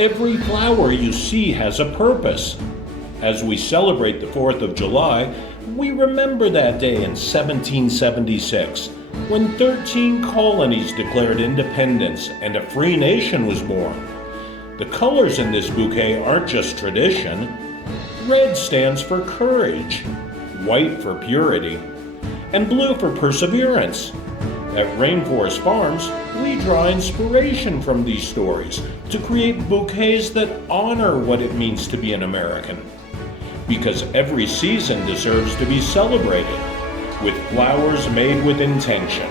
Every flower you see has a purpose. As we celebrate the 4th of July, we remember that day in 1776, when 13 colonies declared independence and a free nation was born. The colors in this bouquet aren't just tradition. Red stands for courage, white for purity, and blue for perseverance. At Rainforest Farms, we draw inspiration from these stories to create bouquets that honor what it means to be an American. Because every season deserves to be celebrated with flowers made with intention.